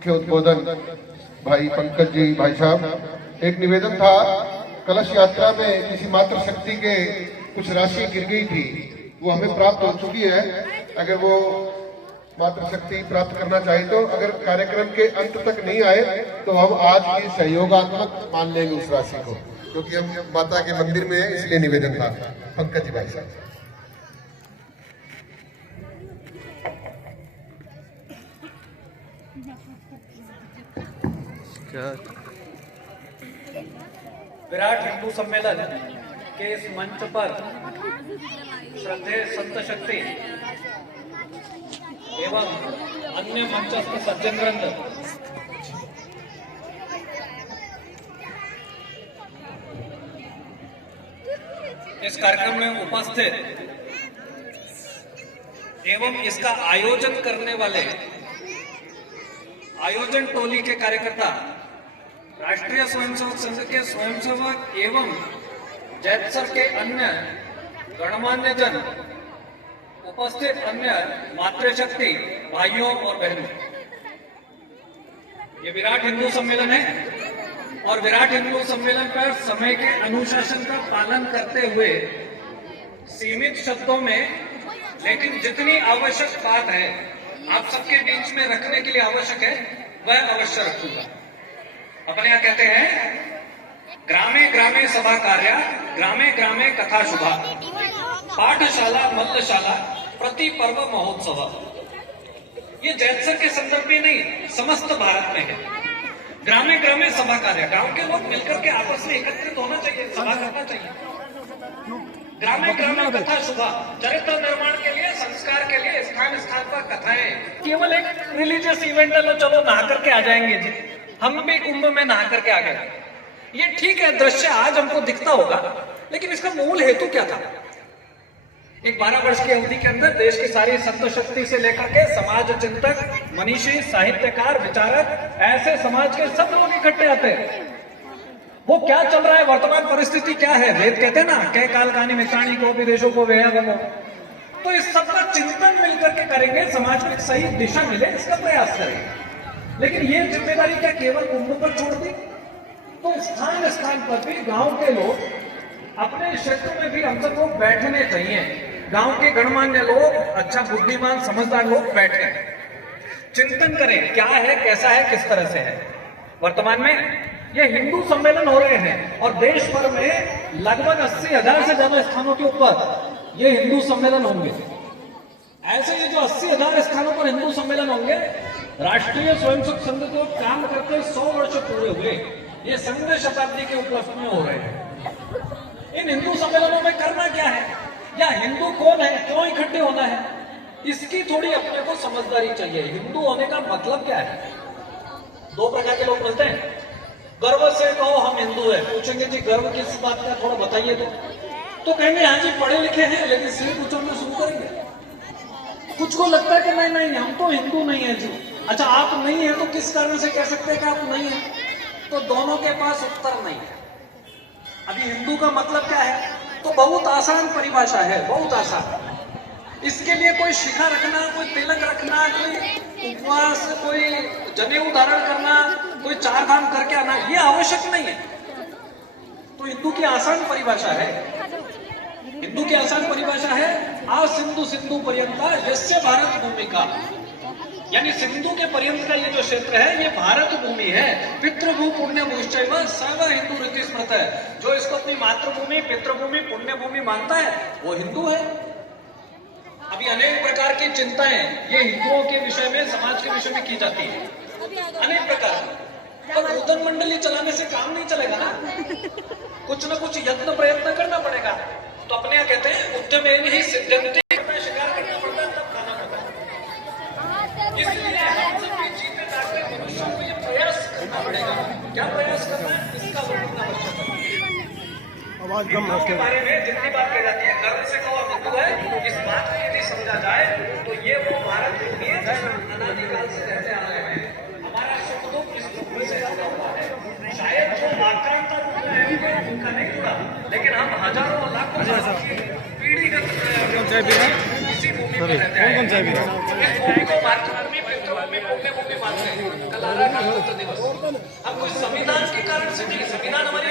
मुख्य उद्बोधन भाई पंकज जी भाई साहब, एक निवेदन था। कलश यात्रा में किसी मातृ शक्ति के कुछ राशि गिर गई थी, वो हमें प्राप्त हो चुकी है। अगर वो मातृ शक्ति प्राप्त करना चाहे तो अगर कार्यक्रम के अंत तक नहीं आए तो हम आज की सहयोगात्मक मान लेंगे उस राशि को, क्योंकि हम माता के मंदिर में है, इसलिए निवेदन था। पंकज जी भाई साहब। विराट हिंदू सम्मेलन के इस मंच पर श्रद्धेय संत शक्ति एवं अन्य मंचस्थ सज्जनवृंद, इस कार्यक्रम में उपस्थित एवं इसका आयोजन करने वाले आयोजन टोली के कार्यकर्ता, राष्ट्रीय स्वयंसेवक संघ के स्वयंसेवक एवं जैतसर के अन्य गणमान्य जन, उपस्थित अन्य मातृशक्ति भाइयों और बहनों, ये विराट हिंदू सम्मेलन है और विराट हिंदू सम्मेलन पर समय के अनुशासन का पालन करते हुए सीमित शब्दों में, लेकिन जितनी आवश्यक बात है आप सबके बीच में रखने के लिए आवश्यक है वह अवश्य रखूंगा। अपने यहाँ कहते हैं, ग्रामे ग्रामे सभा कार्या, ग्रामे ग्रामे कथा शुभा, पाठशाला मल्लशाला प्रति पर्व महोत्सव। ये जैतसर के संदर्भ में नहीं, समस्त भारत में है। ग्रामे ग्रामे सभा कार्य, गांव के लोग मिलकर के आपस में एकत्रित होना चाहिए, सभा करना चाहिए। ग्रामे ग्रामे कथा शुभा, चरित्र निर्माण के लिए, संस्कार के लिए स्थान स्थान पर कथाएं। केवल एक रिलीजियस इवेंट है, चलो नहा करके आ जाएंगे जी, हम भी कुंभ में नहा करके आ गए। ये ठीक है, दृश्य आज हमको दिखता होगा, लेकिन इसका मूल हेतु क्या था? एक 12 वर्ष की अवधि के अंदर देश की सारी संत शक्ति से लेकर के समाज चिंतक, मनीषी, साहित्यकार, विचारक, ऐसे समाज के सब लोग इकट्ठे आते हैं। वो क्या चल रहा है, वर्तमान परिस्थिति क्या है? वेद कहते हैं ना, कह काल कहानी मिताणी को विदेशों को वेगमो। तो इस सब का चिंतन मिलकर के करेंगे, समाज को एक सही दिशा मिले, इसका प्रयास करेंगे। लेकिन ये जिम्मेदारी क्या केवल कुंभ पर छोड़ दी? तो स्थान स्थान पर भी गांव के लोग, अपने क्षेत्र में भी हम सब लोग बैठने चाहिए। गांव के गणमान्य लोग, अच्छा बुद्धिमान समझदार लोग बैठे, चिंतन करें क्या है, कैसा है, किस तरह से है। वर्तमान में ये हिंदू सम्मेलन हो रहे हैं और देश भर में लगभग 80,000 से ज्यादा स्थानों के ऊपर ये हिंदू सम्मेलन होंगे। ऐसे ये जो 80,000 स्थानों पर हिंदू सम्मेलन होंगे, राष्ट्रीय स्वयंसेवक संघ को काम करते 100 वर्ष पूरे हुए, ये संघ शताब्दी के उपलक्ष्य में हो रहे हैं। इन हिंदू सम्मेलनों में करना क्या है, या हिंदू कौन है, क्यों इकट्ठे होना है, इसकी थोड़ी अपने को समझदारी चाहिए। हिंदू होने का मतलब क्या है? 2 प्रकार के लोग मिलते हैं। गर्व से कहो हम हिंदू है, पूछेंगे जी गर्व किस बात का, थोड़ा बताइए तो कहेंगे हाँ जी पढ़े लिखे हैं, लेकिन सिर उछलना शुरू करेंगे। कुछ को लगता है कि नहीं नहीं हम तो हिंदू नहीं है जी। अच्छा आप नहीं है तो किस कारण से कह सकते हैं कि आप नहीं है? तो दोनों के पास उत्तर नहीं है। अभी हिंदू का मतलब क्या है? तो बहुत आसान परिभाषा है, बहुत आसान। इसके लिए कोई शिखा रखना, कोई तिलक रखना, कोई उपवास, कोई जनेऊ धारण करना, कोई 4 धाम करके आना, ये आवश्यक नहीं है। तो हिंदू की आसान परिभाषा है, हिंदू की आसान परिभाषा है, आ सिंधु सिंधु पर्यंता यस्य भारत भूमिका, यानी सिंधु के पर्यंत का ये जो क्षेत्र है ये भारत भूमि है। पितृभू पुण्य भूश्चैव सर्व हिंदू रीति स्मृत है। जो इसको अपनी मातृभूमि, पितृभूमि, पुण्य भूमि मानता है वो हिंदू है। अभी अनेक प्रकार की चिंताएं ये हिंदुओं के विषय में, समाज के विषय में की जाती है, अनेक प्रकार। पर उदन मंडली चलाने से काम नहीं चलेगा ना, कुछ ना कुछ यत्न प्रयत्न करना पड़ेगा। तो अपने यहाँ कहते हैं उद्यमेन ही सिद्धन्ति, शिकार करना पड़ता है तब खाना पड़ता है। इसलिए हम सब जीते जागते मनुष्यों को ये प्रयास करना पड़ेगा। क्या प्रयास करना है, इसका वर्णन आवश्यक है। हिंदुओं के बारे में जितनी बात कही जाती है, गर्व से कहो हिंदू है, इस बात को यदि समझा जाए तो ये वो भारत भूमि है जिसमें अनादिकाल से रहते आ रहे हैं। हमारा सुख दुख इस भूमि से जुड़ा हुआ है। शायद जो आक्रांता भूमि है उनका नहीं जुड़ा, लेकिन हम हजारों लाखों पीढ़ीगत इसी भूमि पर रहते हैं। इस भूमि को मातृभूमि, पितृभूमि, पुण्य भूमि मानते हैं। लाला गणतंत्र दिवस। अब कोई संविधान के कारण से नहीं, संविधान हमारे